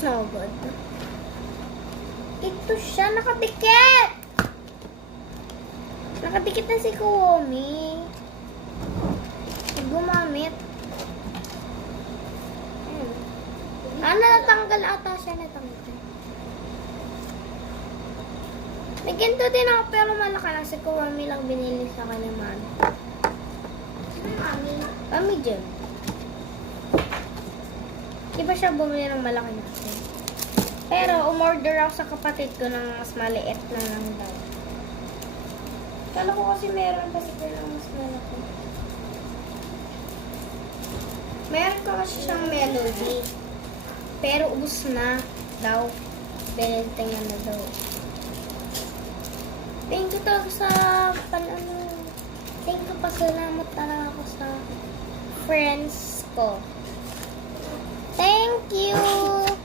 Ubus na agad. Ito siya, nakadikit! Nakadikit na si Kuomi. Gumamit. Natanggal ata siya. Natanggal. May ganito din ako pero malaki lang. Si Kuomi lang binili sa kanya man. Mami dyan. Di ba siya bumili ng malaki na siya? Pero umorder ako sa kapatid ko ng mas maliit na lang daw. Kala ko kasi meron kasi pero mas malaki. Meron ko kasi siyang melody. Pero ubus na daw. Benentengan na daw. Thank you talaga sa Thank you pa. Salamat talaga ako sa friends ko. Thank you!